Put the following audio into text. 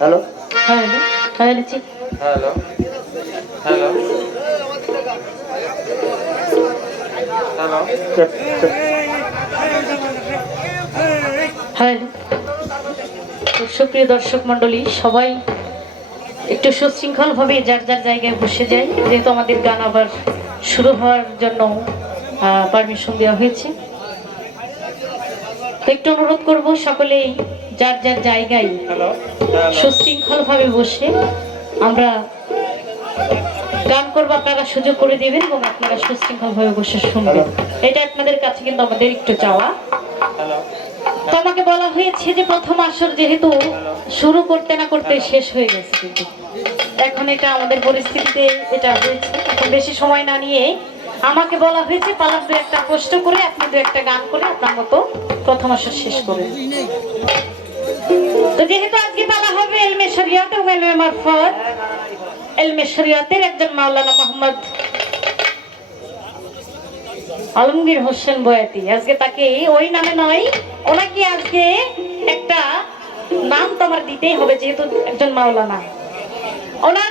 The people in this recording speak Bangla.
Hello? Hello hello hello hello. Hello. সুপ্রিয় দর্শক মণ্ডলী সবাই একটু সুশৃঙ্খলভাবে যার যার জায়গায় বসে যায় যেহেতু আমাদের গান আবার শুরু হওয়ার জন্য পারমিশন দেওয়া হয়েছে। একটু অনুরোধ করব সকলেই যার যার জায়গায় হ্যালো সুশৃঙ্খলভাবে বসে আমরা গান করব আপনারা সুযোগ করে দেবেন এবং আপনারা সুশৃঙ্খলভাবে বসে শুনবেন। এটা আপনাদের কাছে কিন্তু আমাদের একটু চাওয়া। হ্যালো তো আমাকে বলা হয়েছে যে প্রথম আসর যেহেতু শুরু করতে না করতে শেষ হয়ে গেছে কিন্তু। এখন এটা আমাদের পরিস্থিতিতে এটা হয়েছে। এখন বেশি সময় না নিয়ে আমাকে বলা হয়েছে পালার দু একটা কষ্ট করে আপনি দু একটা গান করে আপনার মতো প্রথম আসর শেষ করে যেহেতু একজন মাওলানা হোসেন বয়াতি। আজকে তাকে ওই নামে নয়, ওনাকে আজকে একটা নাম তোমার দিতেই হবে, যেহেতু একজন মাওলানা। ওনার